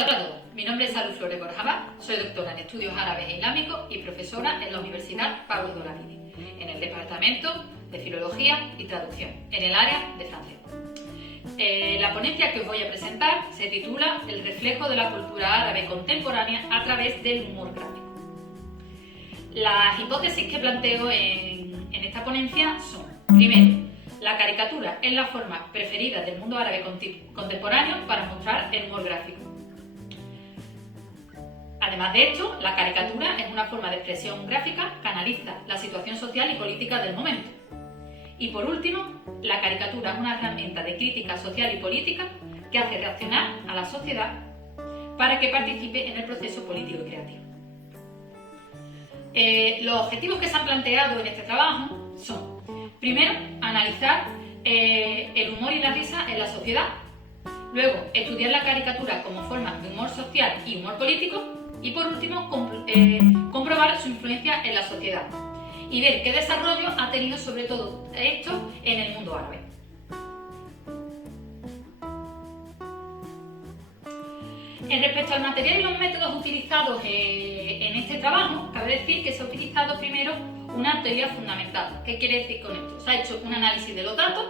Hola a todos, mi nombre es Salud Flores Borjabá, soy doctora en Estudios Árabes e Islámicos y profesora en la Universidad Pablo de Olavide, en el Departamento de Filología y Traducción, en el área de francés. La ponencia que os voy a presentar se titula El reflejo de la cultura árabe contemporánea a través del humor gráfico. Las hipótesis que planteo en esta ponencia son: primero, la caricatura es la forma preferida del mundo árabe contemporáneo para mostrar el humor gráfico. Además de esto, la caricatura es una forma de expresión gráfica que analiza la situación social y política del momento. Y por último, la caricatura es una herramienta de crítica social y política que hace reaccionar a la sociedad para que participe en el proceso político y creativo. Los objetivos que se han planteado en este trabajo son: primero, analizar el humor y la risa en la sociedad; luego, estudiar la caricatura como forma de humor social y humor político; y por último, comprobar su influencia en la sociedad y ver qué desarrollo ha tenido sobre todo esto en el mundo árabe. Respecto al material y los métodos utilizados en este trabajo, cabe decir que se ha utilizado primero una teoría fundamental. ¿Qué quiere decir con esto? Se ha hecho un análisis de los datos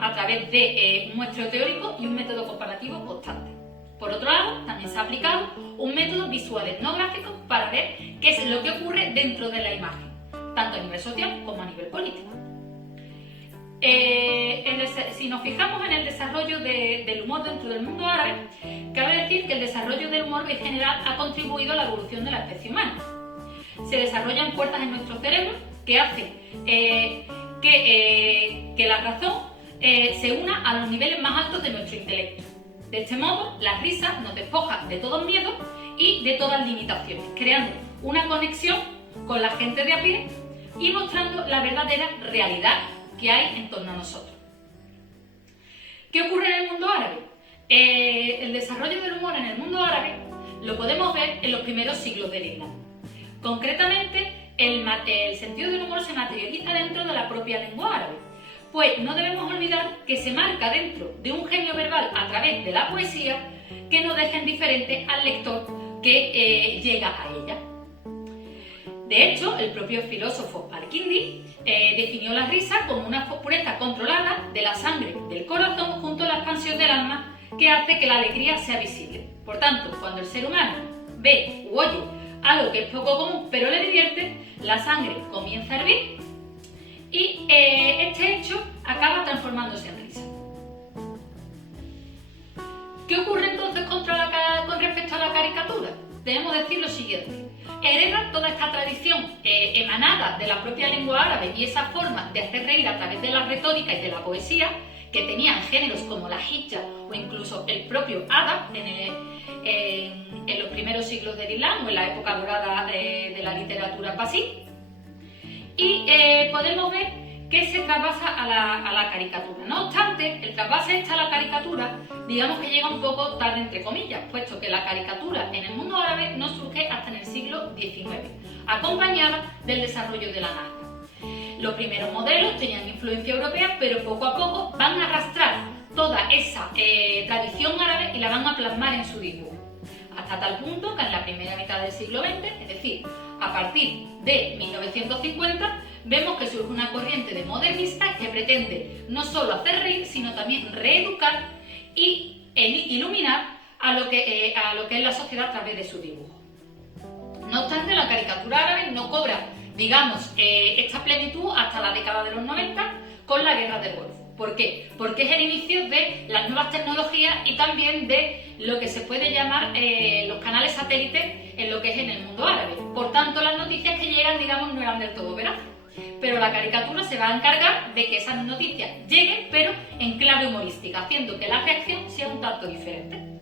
a través de un muestreo teórico y un método comparativo constante. Por otro lado, también se ha aplicado un método visual etnográfico para ver qué es lo que ocurre dentro de la imagen, tanto a nivel social como a nivel político. Si nos fijamos en el desarrollo del humor dentro del mundo árabe, cabe decir que el desarrollo del humor en general ha contribuido a la evolución de la especie humana. Se desarrollan puertas en nuestro cerebro que hacen que la razón se una a los niveles más altos de nuestro intelecto. De este modo, la risa nos despoja de todo miedo y de todas limitaciones, creando una conexión con la gente de a pie y mostrando la verdadera realidad que hay en torno a nosotros. ¿Qué ocurre en el mundo árabe? El desarrollo del humor en el mundo árabe lo podemos ver en los primeros siglos del Islam. Concretamente, el sentido del humor se materializa dentro de la propia lengua árabe, pues no debemos olvidar que se marca dentro de un genio verbal a través de la poesía que no deja indiferente al lector que llega a ella. De hecho, el propio filósofo Al-Kindi definió la risa como una pureza controlada de la sangre del corazón junto a la expansión del alma que hace que la alegría sea visible. Por tanto, cuando el ser humano ve u oye algo que es poco común pero le divierte, la sangre comienza a hervir y este hecho acaba transformándose en risa. ¿Qué ocurre entonces con respecto a la caricatura? Debemos decir lo siguiente: hereda toda esta tradición emanada de la propia lengua árabe y esa forma de hacer reír a través de la retórica y de la poesía que tenían géneros como la hijja o incluso el propio adab en los primeros siglos del Islam o en la época dorada de la literatura pasí. Y podemos ver que se trasvasa a la caricatura. No obstante, el trasvase a la caricatura, digamos que llega un poco tarde, entre comillas, puesto que la caricatura en el mundo árabe no surge hasta en el siglo XIX, acompañada del desarrollo de la Nazca. Los primeros modelos tenían influencia europea, pero poco a poco van a arrastrar toda esa tradición árabe y la van a plasmar en su dibujo. Hasta tal punto que en la primera mitad del siglo XX, es decir, a partir de 1950, vemos que surge una corriente de modernistas que pretende no solo hacer reír, sino también reeducar y iluminar a lo que es la sociedad a través de su dibujo. No obstante, la caricatura árabe no cobra, digamos, esta plenitud hasta la década de los 90 con la Guerra del Golfo. ¿Por qué? Porque es el inicio de las nuevas tecnologías y también de lo que se puede llamar los canales satélites en lo que es en el mundo árabe. Por tanto, las noticias que llegan, digamos, no eran del todo veraces. Pero la caricatura se va a encargar de que esas noticias lleguen, pero en clave humorística, haciendo que la reacción sea un tanto diferente.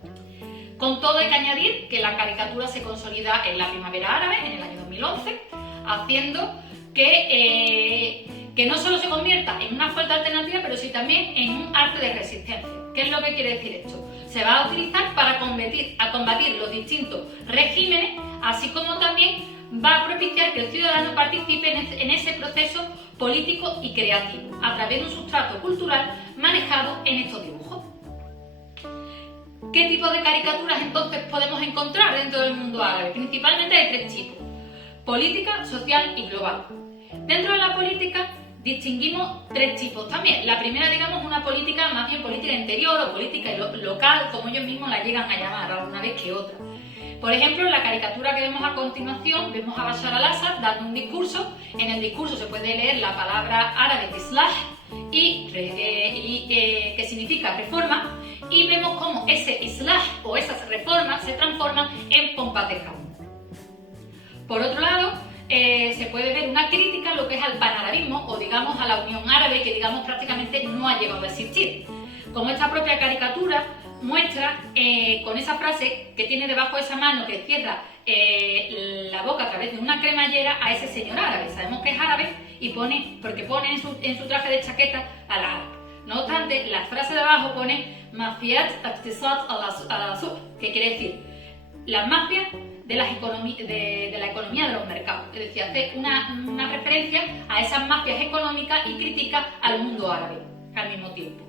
Con todo, hay que añadir que la caricatura se consolida en la primavera árabe, en el año 2011, haciendo que no solo se convierta en una fuerte alternativa, pero sí también en un arte de resistencia. ¿Qué es lo que quiere decir esto? Se va a utilizar para combatir los distintos regímenes, así como también va a propiciar que el ciudadano participe en ese proceso político y creativo, a través de un sustrato cultural manejado en estos dibujos. ¿Qué tipo de caricaturas entonces podemos encontrar dentro del mundo árabe? Principalmente hay tres tipos: política, social y global. Dentro de la política distinguimos tres tipos también. La primera, digamos, una política más bien política interior o política local, como ellos mismos la llegan a llamar alguna vez que otra. Por ejemplo, en la caricatura que vemos a continuación, vemos a Bashar al-Assad dando un discurso. En el discurso se puede leer la palabra árabe islah que significa reforma, y vemos cómo ese islah o esas reformas se transforman en pompas de jabón. Por otro lado, se puede ver una crítica a lo que es al panarabismo o digamos a la Unión Árabe, que digamos prácticamente no ha llegado a existir. Como esta propia caricatura muestra con esa frase que tiene debajo de esa mano que cierra la boca a través de una cremallera a ese señor árabe. Sabemos que es árabe y porque pone en su traje de chaqueta al árabe. No obstante, la frase de abajo pone mafiat iqtisad al-suq, que quiere decir las mafias de la economía de los mercados. Es decir, hace una referencia a esas mafias económicas y critica al mundo árabe al mismo tiempo.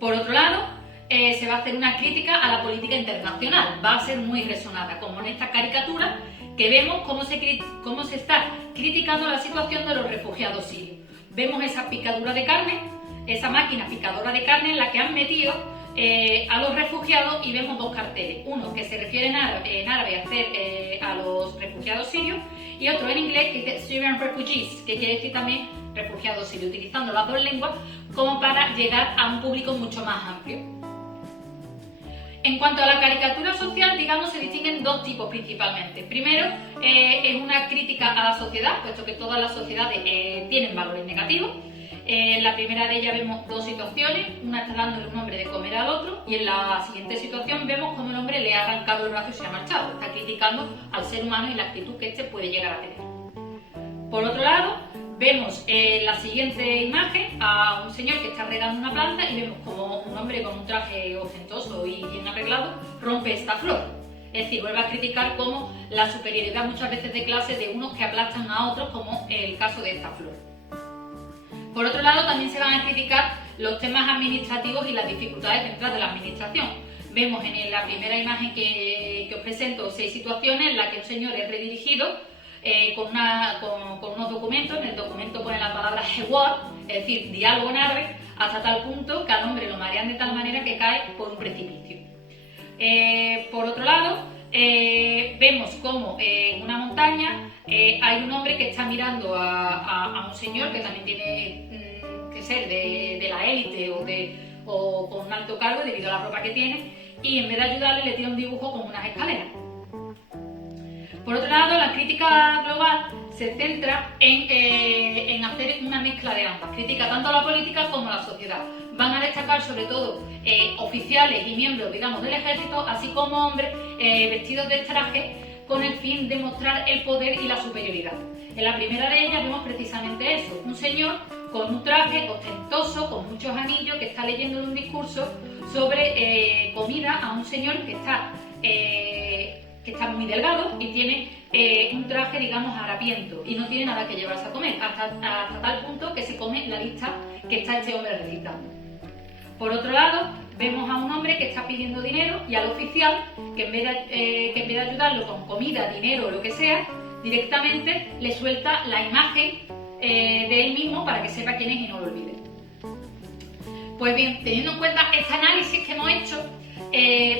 Por otro lado, se va a hacer una crítica a la política internacional. Va a ser muy resonada, como en esta caricatura, que vemos cómo se está criticando la situación de los refugiados sirios. Vemos esa picadura de carne, esa máquina picadora de carne en la que han metido a los refugiados, y vemos dos carteles. Uno que se refiere en árabe a los refugiados sirios, y otro en inglés que dice Syrian Refugees, que quiere decir también refugiados sirios, utilizando las dos lenguas como para llegar a un público mucho más amplio. En cuanto a la caricatura social, digamos, se distinguen dos tipos principalmente. Primero, es una crítica a la sociedad, puesto que todas las sociedades tienen valores negativos. En la primera de ellas vemos dos situaciones: una está dándole un hombre de comer al otro, y en la siguiente situación vemos cómo el hombre le ha arrancado el brazo y se ha marchado. Está criticando al ser humano y la actitud que éste puede llegar a tener. Por otro lado, vemos en la siguiente imagen a un señor que está regando una planta, y vemos como un hombre con un traje ostentoso y bien arreglado rompe esta flor. Es decir, vuelve a criticar como la superioridad muchas veces de clase de unos que aplastan a otros, como el caso de esta flor. Por otro lado, también se van a criticar los temas administrativos y las dificultades dentro de la administración. Vemos en la primera imagen que os presento 6 situaciones en las que un señor es redirigido con unos documentos. En el documento pone la palabra hewar, es decir, diálogo en árabe, hasta tal punto que al hombre lo marean de tal manera que cae por un precipicio. Por otro lado, vemos como en una montaña hay un hombre que está mirando a un señor que también tiene que ser de la élite o con un alto cargo debido a la ropa que tiene, y en vez de ayudarle le tira un dibujo con unas escaleras. Por otro lado, la crítica global se centra en hacer una mezcla de ambas. Critica tanto a la política como a la sociedad. Van a destacar sobre todo oficiales y miembros, digamos, del ejército, así como hombres vestidos de traje con el fin de mostrar el poder y la superioridad. En la primera de ellas vemos precisamente eso: un señor con un traje ostentoso, con muchos anillos, que está leyendo un discurso sobre comida a un señor que está muy delgado y tiene un traje, digamos, harapiento, y no tiene nada que llevarse a comer, hasta tal punto que se come la lista que está este hombre recitando. Por otro lado, vemos a un hombre que está pidiendo dinero, y al oficial que en vez de ayudarlo con comida, dinero o lo que sea, directamente le suelta la imagen de él mismo para que sepa quién es y no lo olvide. Pues bien, teniendo en cuenta este análisis que hemos hecho,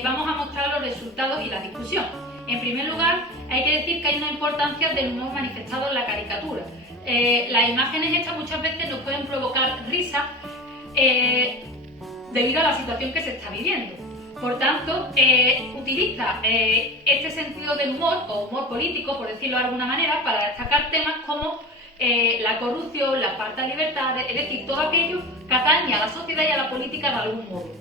vamos a mostrar los resultados y la discusión. En primer lugar, hay que decir que hay una importancia del humor manifestado en la caricatura. Las imágenes estas muchas veces nos pueden provocar risa debido a la situación que se está viviendo. Por tanto, utiliza este sentido del humor, o humor político, por decirlo de alguna manera, para destacar temas como la corrupción, la falta de libertades, es decir, todo aquello que atañe a la sociedad y a la política de algún modo.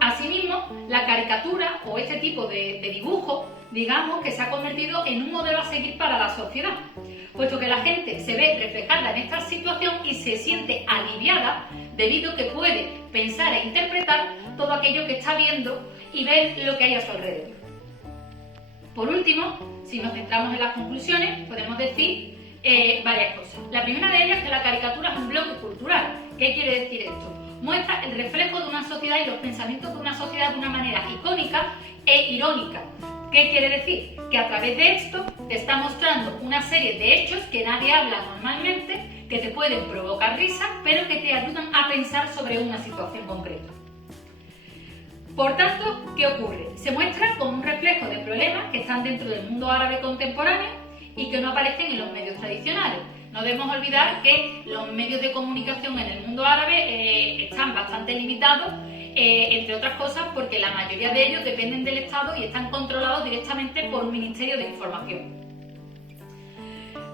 Asimismo, la caricatura o este tipo de dibujo, digamos que se ha convertido en un modelo a seguir para la sociedad, puesto que la gente se ve reflejada en esta situación y se siente aliviada debido a que puede pensar e interpretar todo aquello que está viendo y ver lo que hay a su alrededor. Por último, si nos centramos en las conclusiones, podemos decir varias cosas. La primera de ellas es que la caricatura es un bloque cultural. ¿Qué quiere decir esto? muestra el reflejo de una sociedad y los pensamientos de una sociedad de una manera icónica e irónica. ¿Qué quiere decir? Que a través de esto te está mostrando una serie de hechos que nadie habla normalmente, que te pueden provocar risa, pero que te ayudan a pensar sobre una situación concreta. Por tanto, ¿qué ocurre? Se muestra como un reflejo de problemas que están dentro del mundo árabe contemporáneo y que no aparecen en los medios tradicionales. No debemos olvidar que los medios de comunicación en el mundo árabe están bastante limitados, entre otras cosas porque la mayoría de ellos dependen del Estado y están controlados directamente por un Ministerio de Información.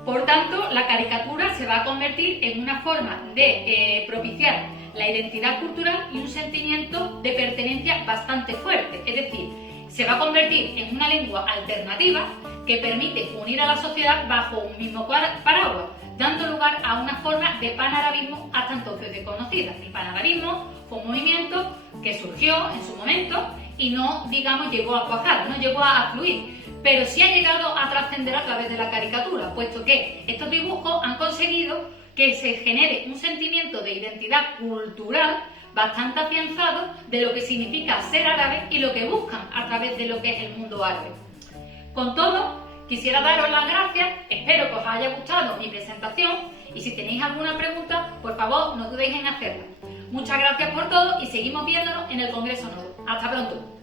Por tanto, la caricatura se va a convertir en una forma de propiciar la identidad cultural y un sentimiento de pertenencia bastante fuerte. Es decir, se va a convertir en una lengua alternativa que permite unir a la sociedad bajo un mismo paraguas, dando lugar a una forma de panarabismo hasta entonces desconocida. El panarabismo fue un movimiento que surgió en su momento y no, digamos, llegó a cuajar, no llegó a fluir, pero sí ha llegado a trascender a través de la caricatura, puesto que estos dibujos han conseguido que se genere un sentimiento de identidad cultural bastante afianzado de lo que significa ser árabe y lo que buscan a través de lo que es el mundo árabe. Con todo, quisiera daros las gracias, espero que os haya gustado mi presentación y si tenéis alguna pregunta, por favor no dudéis en hacerla. Muchas gracias por todo y seguimos viéndonos en el Congreso Nodo. ¡Hasta pronto!